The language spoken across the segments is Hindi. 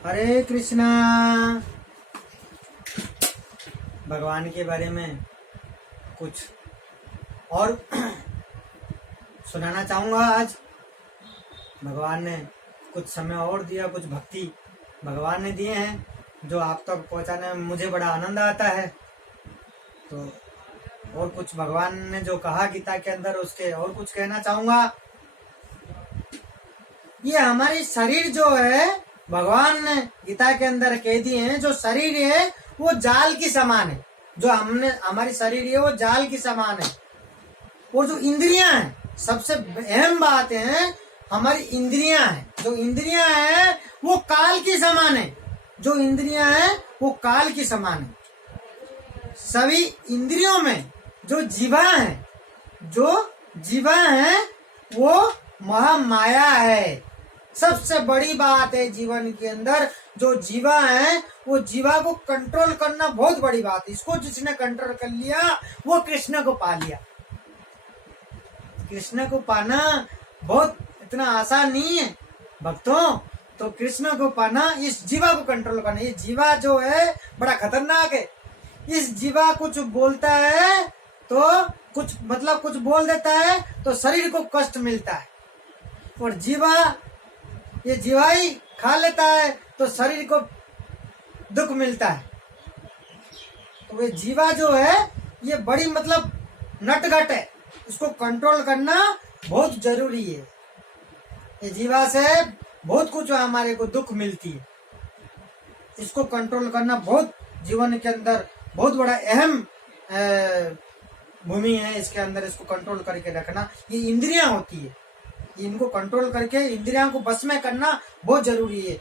हरे कृष्णा। भगवान के बारे में कुछ और सुनाना चाहूँगा आज। भगवान ने कुछ समय और दिया, कुछ भक्ति भगवान ने दिए हैं जो आप तक पहुँचाने में मुझे बड़ा आनंद आता है। तो और कुछ भगवान ने जो कहा गीता के अंदर, उसके और कुछ कहना चाहूँगा। ये हमारी शरीर जो है, भगवान ने गीता के अंदर कह दिए हैं, जो शरीर है वो जाल की समान है। जो हमारी शरीर है वो जाल की समान है। और जो इंद्रियां हैं, सबसे अहम बात है, हमारी इंद्रियां हैं। जो इंद्रियां हैं वो काल की समान है। जो इंद्रियां हैं वो काल की समान है। सभी इंद्रियों में जो जीवा है वो महामाया है। सबसे बड़ी बात है जीवन के अंदर, जो जीवा है वो जीवा को कंट्रोल करना बहुत बड़ी बात है। इसको जिसने कंट्रोल कर लिया वो कृष्ण को पा लिया। कृष्ण को पाना बहुत इतना आसान नहीं है भक्तों। तो कृष्ण को पाना, इस जीवा को कंट्रोल करना। ये जीवा जो है बड़ा खतरनाक है। इस जीवा कुछ बोलता है तो कुछ बोल देता है तो शरीर को कष्ट मिलता है। और ये जीवा ही खा लेता है तो शरीर को दुख मिलता है। तो ये जीवा जो है ये बड़ी नटखट है। इसको कंट्रोल करना बहुत जरूरी है। ये जीवा से बहुत कुछ हमारे को दुख मिलती है। इसको कंट्रोल करना बहुत जीवन के अंदर बहुत बड़ा अहम भूमि है। इसके अंदर इसको कंट्रोल करके रखना, ये इंद्रियां होती है। इनको कंट्रोल करके इंद्रियों को बस में करना बहुत जरूरी है।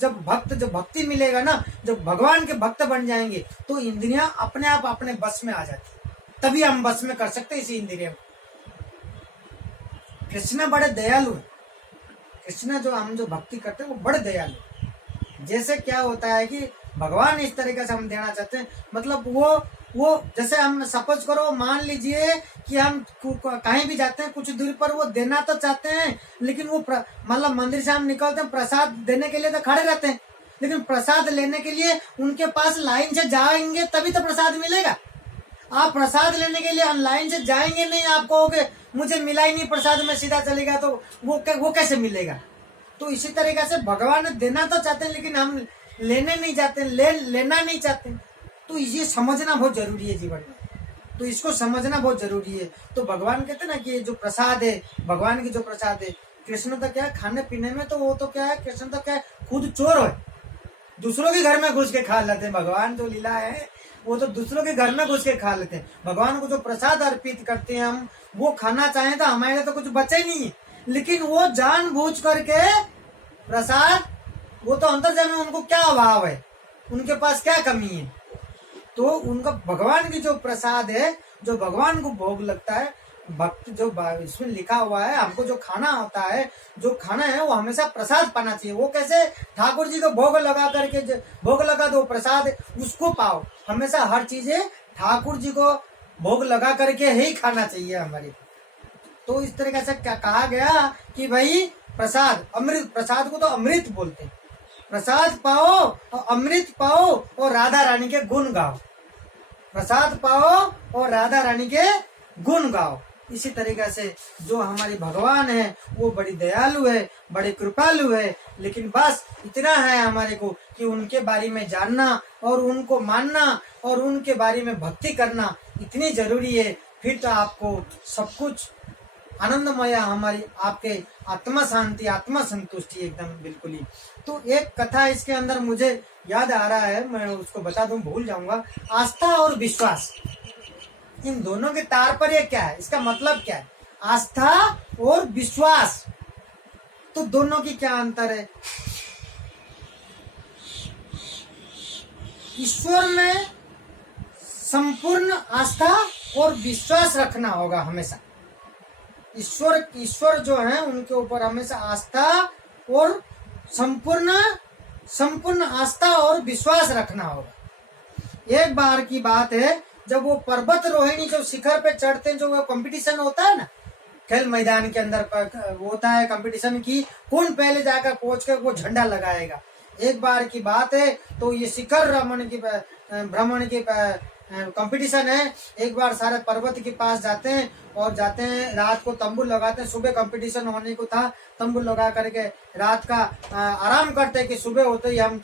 जब भक्ति मिलेगा ना, जब भगवान के भक्त बन जाएंगे तो इंद्रियां अपने आप अपने बस में आ जाती, तभी हम बस में कर सकते इसी इंद्रियों को। कृष्ण बड़े दयालु है। कृष्ण जो भक्ति करते हैं वो बड़े दयालु। जैसे क्या होता है कि भगवान इस तरीके से हम देना चाहते हैं, वो जैसे हम सपोज करो, मान लीजिए कि हम कहीं भी जाते हैं, कुछ दूरी पर वो देना तो चाहते हैं, लेकिन वो मंदिर से हम निकलते हैं, प्रसाद देने के लिए तो खड़े रहते हैं, लेकिन प्रसाद लेने के लिए उनके पास लाइन से जाएंगे तभी तो प्रसाद मिलेगा। आप प्रसाद लेने के लिए लाइन से जाएंगे नहीं, आप कहोगे मुझे मिला ही नहीं प्रसाद, में सीधा चलेगा, तो वो कैसे मिलेगा। तो इसी तरीके से भगवान देना तो चाहते हैं लेकिन हम लेने नहीं जाते, लेना नहीं चाहते। तो ये समझना बहुत जरूरी है जीवन में। तो इसको समझना बहुत जरूरी है। तो भगवान कहते हैं ना कि जो प्रसाद है, भगवान की जो प्रसाद है, कृष्ण तो क्या है खाने पीने में, तो वो तो क्या है, कृष्ण तो क्या है खुद चोर है, दूसरों के घर में घुस के खा लेते हैं। भगवान जो लीला है वो तो दूसरों के घर में घुस के खा लेते हैं। भगवान को जो प्रसाद अर्पित करते हैं हम, वो खाना चाहें तो हमारे तो कुछ बचे नहीं है, लेकिन वो जानबूझ करके प्रसाद, वो तो अंतर्जामी में उनको क्या अभाव है, उनके पास क्या कमी है, तो उनका भगवान की जो प्रसाद है, जो भगवान को भोग लगता है, भक्त जो इसमें लिखा हुआ है, हमको जो खाना होता है, जो खाना है वो हमेशा प्रसाद पाना चाहिए। वो कैसे, ठाकुर जी को भोग लगा करके भोग लगा दो प्रसाद, उसको पाओ। हमेशा हर चीजें ठाकुर जी को भोग लगा करके ही खाना चाहिए हमारी। तो इस तरीके से क्या कहा गया कि भाई प्रसाद, अमृत, प्रसाद को तो अमृत बोलते हैं। प्रसाद पाओ और अमृत पाओ और राधा रानी के गुण गाओ। प्रसाद पाओ और राधा रानी के गुण गाओ। इसी तरीके से जो हमारे भगवान है वो बड़ी दयालु है, बड़े कृपालु है, लेकिन बस इतना है हमारे को कि उनके बारे में जानना और उनको मानना और उनके बारे में भक्ति करना इतनी जरूरी है। फिर तो आपको सब कुछ आनंदमय, हमारी आपके आत्मा शांति, आत्मा संतुष्टि एकदम बिल्कुल ही। तो एक कथा इसके अंदर मुझे याद आ रहा है, मैं उसको बता दूं, भूल जाऊंगा। आस्था और विश्वास, इन दोनों के तात्पर्य क्या है, इसका मतलब क्या है, आस्था और विश्वास, तो दोनों की क्या अंतर है। ईश्वर में संपूर्ण आस्था और विश्वास रखना होगा हमेशा। ईश्वर जो है उनके ऊपर हमेशा आस्था और संपूर्ण आस्था और विश्वास रखना होगा। एक बार की बात है, जब वो पर्वत रोहिणी जो शिखर पे चढ़ते हैं, जो वो कंपटीशन होता है ना, खेल मैदान के अंदर होता है कंपटीशन की, कौन पहले जाकर पहुंच कर वो झंडा लगाएगा। एक बार की बात है, तो ये शिखर भ्रमण की कंपटीशन है। एक बार सारे पर्वत के पास जाते हैं और जाते हैं, रात को तंबू लगाते हैं। सुबह कंपटीशन होने को था, तंबू लगा करके रात का आराम करते हैं कि सुबह होते ही हम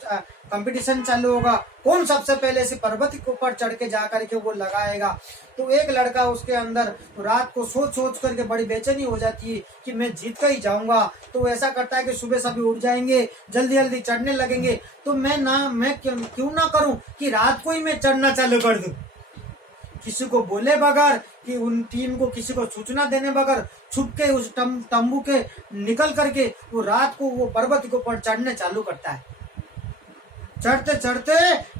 कंपटीशन चालू होगा, कौन सबसे पहले इसी पर्वत के ऊपर चढ़ के जा करके वो लगाएगा। तो एक लड़का उसके अंदर तो रात को सोच सोच करके बड़ी बेचैनी हो जाती है कि मैं जीत कर ही जाऊंगा। तो ऐसा करता है कि सुबह सभी उठ जाएंगे, जल्दी जल्दी चढ़ने लगेंगे, तो मैं क्यों ना करूं कि रात को ही मैं चढ़ना चालू कर दूं, किसी को बोले बगैर, कि उन टीम को किसी को सूचना देने बगैर छुप के उस तंबू के निकल करके वो रात को वो पर्वत के ऊपर चढ़ने चालू करता है। चढ़ते चढ़ते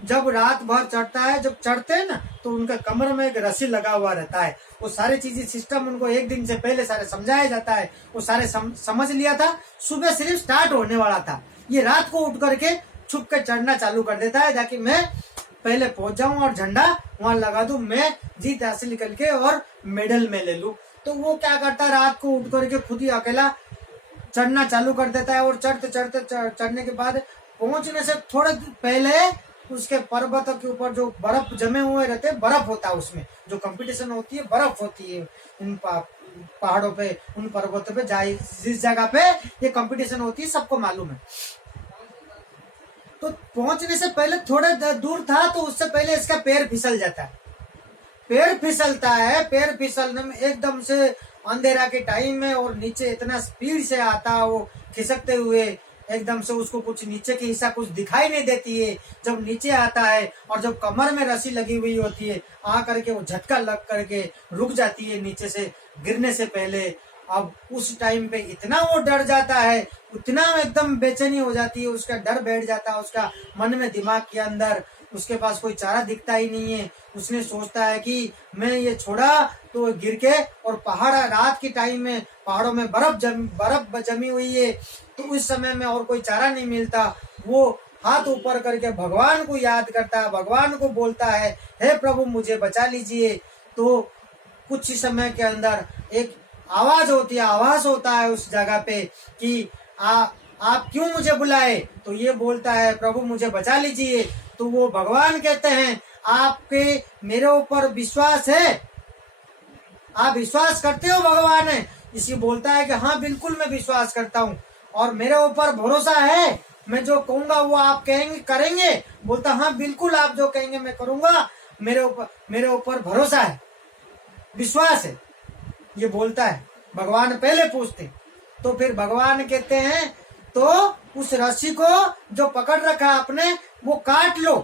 जब रात भर चढ़ता है, जब चढ़ते हैं ना, तो उनका कमर में एक रस्सी लगा हुआ रहता है। वो सारी चीजें सिस्टम उनको एक दिन से पहले सारे समझाया जाता है, वो सारे समझ लिया था। सुबह सिर्फ स्टार्ट होने वाला था, ये रात को उठ करके छुप के चढ़ना चालू कर देता है, ताकि मैं पहले पहुंच जाऊं और झंडा वहां लगा दूं, मैं जीत हासिल करके और मेडल में ले लूं। तो वो क्या करता है, रात को उठ करके खुद ही अकेला चढ़ना चालू कर देता है। और चढ़ते चढ़ते चढ़ने के बाद पहुंचने से थोड़े पहले उसके पर्वत के ऊपर जो बर्फ जमे हुए रहते हैं, बर्फ होता है उसमें, जो कंपटीशन होती है बर्फ होती है उन पहाड़ों पे, उन पर्वतों पे, जिस जगह पे ये कंपटीशन होती है सबको मालूम है। तो पहुंचने से पहले थोड़ा दूर था, तो उससे पहले इसका पैर फिसल जाता है। पैर फिसलता है, पैर फिसलने में एकदम से अंधेरा के टाइम में, और नीचे इतना स्पीड से आता है वो खिसकते हुए, एकदम से उसको कुछ नीचे की हिस्सा कुछ दिखाई नहीं देती है। जब नीचे आता है और जब कमर में रस्सी लगी हुई होती है, आ करके वो झटका लग करके रुक जाती है नीचे से गिरने से पहले। अब उस टाइम पे इतना वो डर जाता है, उतना एकदम बेचैनी हो जाती है, उसका डर बैठ जाता है उसका मन में, दिमाग के अंदर। उसके पास कोई चारा दिखता ही नहीं है। उसने सोचता है कि मैं ये छोड़ा तो गिर के, और पहाड़ रात के टाइम में पहाड़ों में बर्फ जमी हुई है, तो उस समय में और कोई चारा नहीं मिलता। वो हाथ ऊपर करके भगवान को याद करता है, भगवान को बोलता है, हे प्रभु मुझे बचा लीजिए। तो कुछ ही समय के अंदर एक आवाज होती है, आवाज होता है उस जगह पे कि आप क्यों मुझे बुलाए। तो ये बोलता है, प्रभु मुझे बचा लीजिए। तो वो भगवान कहते हैं, आपके मेरे ऊपर विश्वास है, आप विश्वास करते हो भगवान है। इसी बोलता है कि हाँ बिल्कुल मैं विश्वास करता हूँ, और मेरे ऊपर भरोसा है, मैं जो कहूंगा वो आप कहेंगे करेंगे। बोलता हाँ बिल्कुल आप जो कहेंगे मैं करूंगा, मेरे ऊपर भरोसा है, विश्वास है, ये बोलता है। भगवान पहले पूछते, तो फिर भगवान कहते हैं, तो उस रस्सी को जो पकड़ रखा आपने वो काट लो,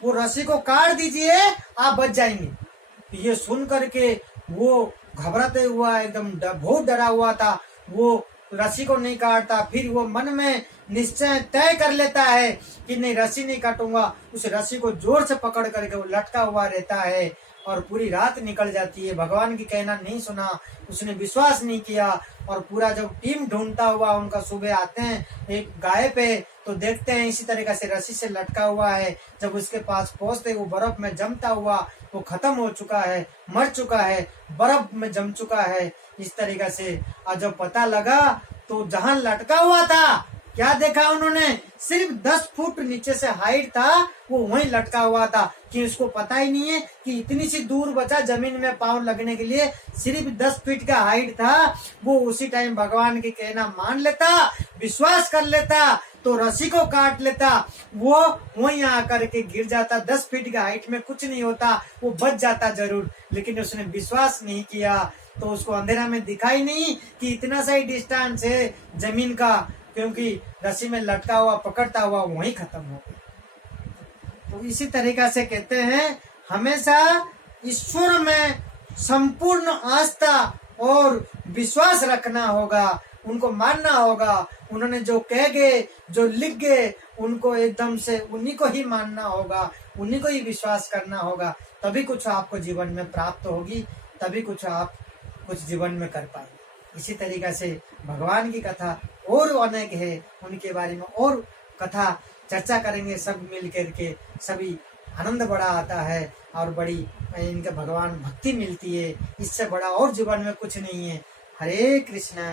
वो रस्सी को काट दीजिए, आप बच जाएंगे। ये सुन करके वो घबराते हुआ एकदम बहुत डरा हुआ था, वो रस्सी को नहीं काटता। फिर वो मन में निश्चय तय कर लेता है कि नहीं रस्सी नहीं काटूंगा। उस रस्सी को जोर से पकड़ करके वो लटका हुआ रहता है, और पूरी रात निकल जाती है। भगवान की कहना नहीं सुना, उसने विश्वास नहीं किया। और पूरा जब टीम ढूंढता हुआ उनका सुबह आते हैं एक गाय पे, तो देखते हैं इसी तरीके से रस्सी से लटका हुआ है। जब उसके पास पहुंचते वो बर्फ में जमता हुआ वो खत्म हो चुका है, मर चुका है, बर्फ में जम चुका है इस तरीके से। और जब पता लगा तो जहां लटका हुआ था, क्या देखा उन्होंने, सिर्फ 10 फुट नीचे से हाइट था, वो वहीं लटका हुआ था। कि उसको पता ही नहीं है कि इतनी सी दूर बचा जमीन में पांव लगने के लिए, सिर्फ 10 फीट का हाइट था। वो उसी टाइम भगवान की कहना मान लेता, विश्वास कर लेता, तो रस्सी को काट लेता, वो वहीं आकर के गिर जाता। 10 फीट का हाइट में कुछ नहीं होता, वो बच जाता जरूर, लेकिन उसने विश्वास नहीं किया। तो उसको अंधेरा में दिखाई नहीं कि इतना सा ही डिस्टेंस है जमीन का, क्योंकि रस्सी में लटका हुआ पकड़ता हुआ वहीं खत्म हो गया। तो इसी तरीका से कहते हैं, हमेशा ईश्वर में संपूर्ण आस्था और विश्वास रखना होगा, उनको मानना होगा। उन्होंने जो कह गए, जो लिख गए, उनको एकदम से उन्हीं को ही मानना होगा, उन्हीं को ही विश्वास करना होगा। तभी कुछ आपको जीवन में प्राप्त होगी, तभी कुछ आप कुछ जीवन में कर पाएंगे। इसी तरीके से भगवान की कथा और अनेक है, उनके बारे में और कथा चर्चा करेंगे सब मिल करके। सभी आनंद बड़ा आता है और बड़ी इनके भगवान भक्ति मिलती है। इससे बड़ा और जीवन में कुछ नहीं है। हरे कृष्णा।